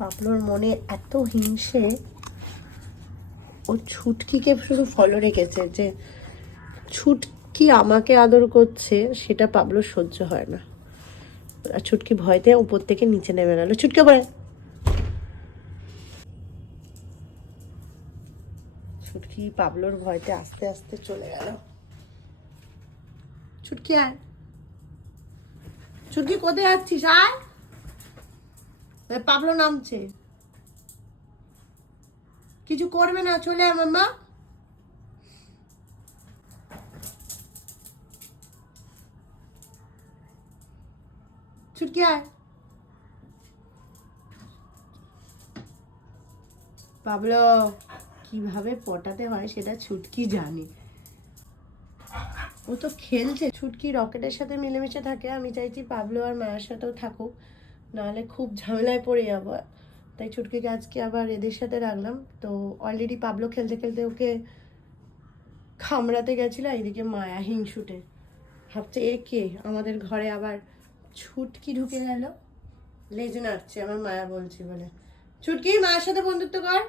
পাবলোর মনে এত হিংসে, ও ছুটকিকে শুধু ফলো রেখেছে, যে ছুটকি আমাকে আদর করছে সেটা পাবলোর সহ্য হয় না। আর ছুটকি ভয়তে উপর থেকে নিচে নেমে গেল। ছুটকে পড়ে, ছুটকি পাবলোর ভয়তে আস্তে আস্তে চলে গেল। ছুটকি আয়, ছুটকি কোথায় যাচ্ছিস? আয়, পাবলো নামছে, কিছু করবে না, চলে আয় মাম্মা। ছুটকি আয়। পাবলো কিভাবে পটাতে হয় সেটা ছুটকি জানে। ও তো খেলছে, ছুটকি রকেটের সাথে মিলেমিশে থাকে। আমি চাইছি পাবলো আর মায়ের সাথেও থাকুক, নাহলে খুব ঝামেলায় পড়ে যাবো। তাই ছুটকিকে আজকে আবার এদের সাথে রাখলাম। তো অলরেডি পাবলো খেলতে খেলতে ওকে খামড়াতে গেছিলো, এইদিকে মায়া হিংসুটে ভাবছে এ কে, আমাদের ঘরে আবার ছুটকি ঢুকে গেল, লেজে নাড়ছে আমার মায়া বলছি বলে। ছুটকি মায়ের সাথে বন্ধুত্ব কর।